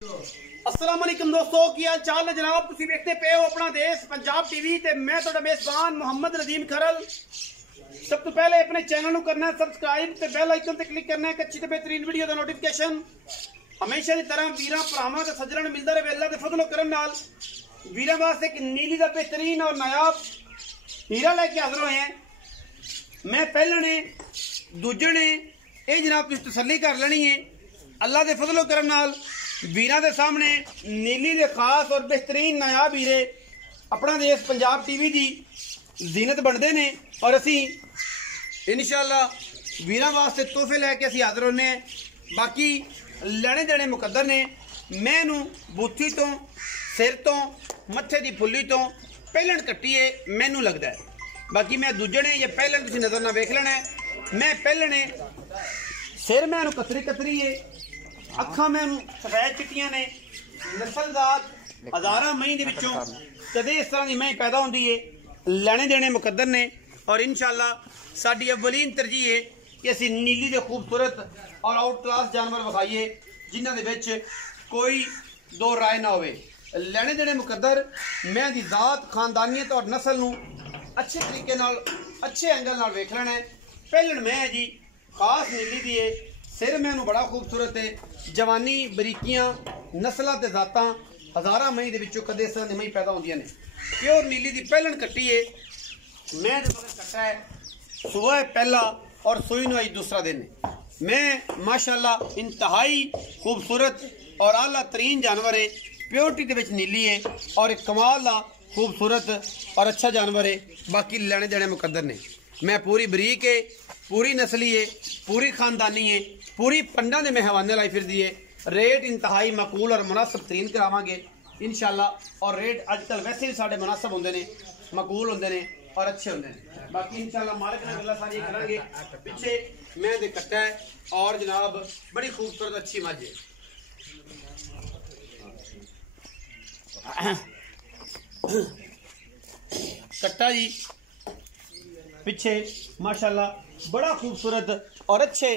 अस्सलाम वालेकुम दोस्तों, की हाल चाल है जनाब। तुसी देखते पे हो अपना देश पंजाब टीवी ते मैं तुहाडा मेजबान मोहम्मद नदीम खरल। सब तो पहले अपने चैनल को करना है सबसक्राइब ते बेल आइकन ते क्लिक करना है एक अच्छी ते बेहतरीन वीडियो का नोटिफिकेशन हमेशा की तरह वीरां भरावां ते सज्जणां नूं मिलदा रहे। अल्लाह दे फजल करम नाल वीरां वास्ते एक नीली का बेहतरीन और नायाब हीरा लेके हाजिर होए हैं। मैं पहले ने दूजे ने ये जनाब तुसीं तसल्ली कर लेनी है। अल्लाह दे फजल करम नाल वीरां दे सामने नीली दे खास और बेहतरीन नायाब हीरे अपना देश पंजाब टीवी की जीनत बनते हैं और असी इंशाअल्लाह वीरां वास्ते तोहफे लैके असी हाजिर होने हैं। बाकी लेने देने मुकद्दर ने। मैं बूथी तो सिर तो मत्थे की फुल्ली तो पहलन कट्टी है मैनू लगता है। बाकी मैं दूजे ने या पहलन तुसीं नज़र ना वेख लेना है। मैं पहले ने सिर मैनू कतरी कतरी है, अखा मैनू सफेद चिट्टियां ने, नस्लजात हज़ारां मई दे विचों कदे इस तरह की मई पैदा होंदी है। लेने देने मुकद्दर ने और इंशाअल्लाह साडी अव्वलीन तरजीह है कि असी नीली दे खूबसूरत और आउट क्लास जानवर विखाइए जिन्हां दे विच कोई दो राय ना होवे। लेने देने मुकद्दर मैं दी जात खानदानियत और नस्ल नूं अच्छे तरीके नाल अच्छे एंगल नाल वेख लेना है। पहलन मैं है जी खास नीली दी है, सिर मैनू बड़ा खूबसूरत है, जवानी बरीकियां नस्लां ते जातां हज़ारां मई दे विचों कदे इस तरह दी मई पैदा होंदियां ने। प्योर नीली दी पहलन कट्टी है। मैं दे मगर कट्टा है सुबह है पहला और सुई नू अज दूसरा दिन है। मैं माशाअल्लाह इंतहाई खूबसूरत और आला तरीन जानवर है। प्योरिटी दे विच नीली है और एक कमाल दा खूबसूरत और अच्छा जानवर है। बाकी लेने देने मुकद्दर ने। मैं पूरी बरीक है, पूरी नस्ली है, पूरी खानदानी है, पूरी पंडा दे मेहवाने लाई फिरदी है। रेट इंतहाई मकूल और मुनासिब तरीन करावांगे इंशाअल्लाह। और रेट अजकल वैसे भी साढ़े मुनासिब होंदे ने, मकूल होंदे ने और अच्छे होंदे ने। बाकी इंशाअल्लाह मालिक नाल गल्लां सारियां करांगे। पिछे मैं दे कट्टा है और जनाब बड़ी खूबसूरत अच्छी मझ है। कट्टा जी पिछे माशाअल्लाह बड़ा खूबसूरत और अच्छे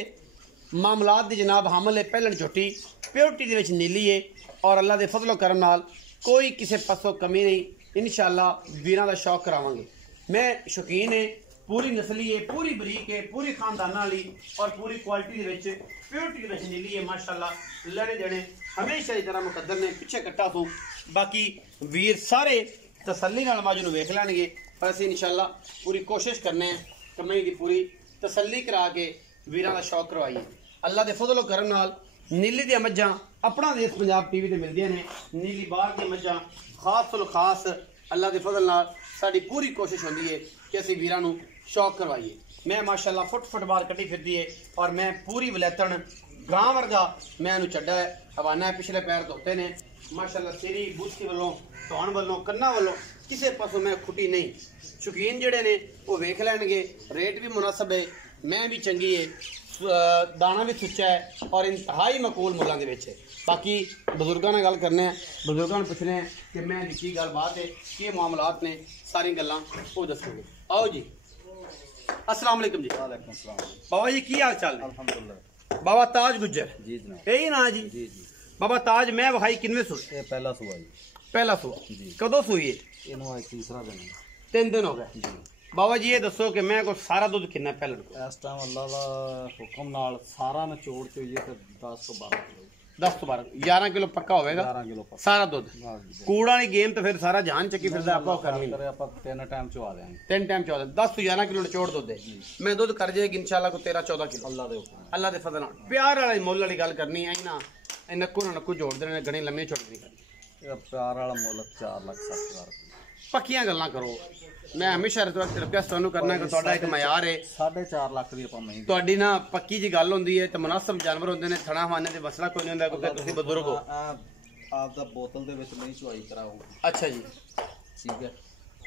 मामलात दी जनाब हामल है। पहलन झोटी प्योरिटी दे विच नीली है और अल्लाह दे फजलो करम नाल कोई किसी पासों कमी नहीं। इंशाअल्लाह वीरां दा शौक करावांगे। मैं शौकीन है, पूरी नस्ली है, पूरी बरीक है, पूरी खानदाना वाली और पूरी क्वालिटी दे विच प्योरिटी दे विच नीली है माशाअल्लाह। लेने देने हमेशा की तरह मुकद्दर ने। पिछे कट्टा तू बाकी वीर सारे तसल्ली नाल मझ नूं वेख लैणगे और असीं इंशाअल्लाह पूरी कोशिश करने हैं कि मई दी पूरी तसल्ली करा के वीरां दा शौक करवाइए। अल्लाह दे फजलो करम नाल नीली दी मझां अपना देश पंजाब टीवी ते मिलदियां ने। नीली बाहर दी मझां खास तो खास अल्लाह दे फजल नाल साडी पूरी कोशिश होंदी है कि असीं वीरां नूं शौक करवाइए। मैं माशाअल्लाह फुट बाहर कट्टी फिरदी है और मैं पूरी वलैतन गां वर्गा मैं इहनूं छड्डा है। हवाना है, पिछले पैर धोते ने माशाअल्लाह। सिरी बूथी वालों धौण वालों कन्ना वालों किसी पासों मैं खुटी नहीं। शौकीन जिहड़े ने वो वेख लैणगे। रेट भी मुनासिब है, मैं भी चंगी है, दाना भी सुच्चा है और इंतहाई मकूल मुल्लां दे विच है। बाकी बजुर्गों नाल गल करने हैं, बजुर्गों नूं पुछने हैं कि मैं दी की गलबात है, की मामलात ने, सारी गल्लां वो दसोगे। आओ जी। अस्सलाम वालेकुम जी। वालेकुम सलाम। बाबा जी की हाल चाल? अल्हम्दुलिल्लाह। बाबा ताज गुज्जर जी जनाब। यही ना जी? जी जी। बाबा ताज मैं वहाई किनवे सूई? ये पहला सुबह जी। पहला सुआ जी। कदों सूई है? इन्हों आज तीसरा दिन है। 3 दिन हो गए जी। बाबा जी ये दसो कि मैं को सारा दुध कितना पहले को? इस टाइम अल्लाह दा हुक्म नाल सारा निचोड़ चोइए तो 10 तो 12 किलो। 10 तो 12 11 किलो पक्का होगा 11 किलो पक्का सारा दुध। हाँ जी। कूड़ा वाली गेम तो फिर सारा जहान चक्की फिर आपको करनी करे आप 3 टाइम चवा देंगे। 3 टाइम 14 10 तो 11 किलो निचोड़ दुध है। मैं दुध कर जाएगी इंशाल्लाह को 13-14 किलो अल्लाह दे हुक्म। अल्लाह दे फजल नाल। प्यार वाली मुੱਲ वाली गल करनी है ना। नक्कू ना नक्कू जोड़ देने घणी लम्मी छोड़ नहीं करनी। ये प्यार वाला मुल्क 4,60,000 रुपए। पक्कियां गल्लां करो। मैं हमेशा रिक्वेस्ट ਤੁਹਾਨੂੰ करना कि ਤੁਹਾਡਾ ਇੱਕ ਮਿਆਰ ਹੈ 4.5 ਲੱਖ ਦੀ ਆਪਾਂ ਮਹੀਂ ਤੁਹਾਡੀ ਨਾ ਪੱਕੀ ਜੀ ਗੱਲ ਹੁੰਦੀ ਹੈ ਤੇ ਮੁਨਾਸਬ ਜਾਨਵਰ ਹੁੰਦੇ ਨੇ। ਥਣਾ ਹਵਾਨੇ ਦੇ ਮਸਲਾ ਕੋਈ ਨਹੀਂ ਹੁੰਦਾ ਕਿਉਂਕਿ ਤੁਸੀਂ ਬਜ਼ੁਰਗ ਹੋ। ਆਪ ਦਾ ਬੋਤਲ ਦੇ ਵਿੱਚ ਨਹੀਂ ਚੁਆਈ ਕਰਾਓ। ਅੱਛਾ ਜੀ ठीक है।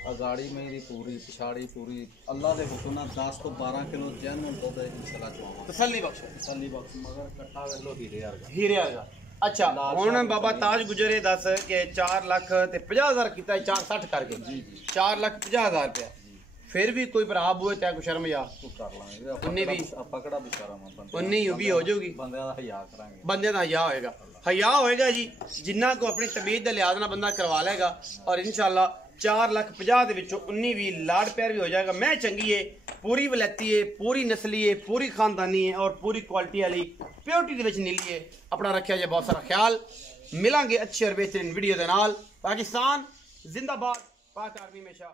अगाड़ी में ही पूरी पिछाड़ी पूरी अल्लाह के हुक्म नाल 10 तो 12 किलो जैनुन दुध इंशाल्लाह चवावां। तसल्ली बख्श तसल्ली बख्श मगर कट्टा वेलो हीरे वर्गा। हीरे वर्गा। अच्छा हुण बाबा ताज गुजरे दस कि 4,50,000 किया 4,60 करके 4,50,000 रुपया फिर भी कोई भरा बूए तै कुछ शर्म जा ਤੂੰ ਕਰ ਲਾਂਗੇ उन्नी भी ਆਪਾਂ ਕਿਹੜਾ ਵਿਚਾਰਾ ਮਾਂ ਬੰਦੇ उन्नी भी हो जाएगी ਬੰਦਿਆਂ ਦਾ ਹਿਆ ਕਰਾਂਗੇ बंदे का हया होएगा हया होएगा जी जिन्ना को अपनी तबीयत के लिहाज नाल बंदा करवा लेगा और इंशाल्लाह 4,50,000 ਦੇ ਵਿੱਚੋਂ 19 ਵੀ लाड़ प्यार भी हो जाएगा। मैं चंगी है पूरी वलैती है पूरी नस्ली है पूरी खानदानी है और पूरी क्वालिटी वाली प्योरिटी ਦੇ ਵਿੱਚ नीली है। अपना रखिया जे बहुत सारा ख्याल मिलांगे अच्छी और बेहतरीन वीडियो दे नाल। पाकिस्तान जिंदाबाद पाक आर्मी हमेशा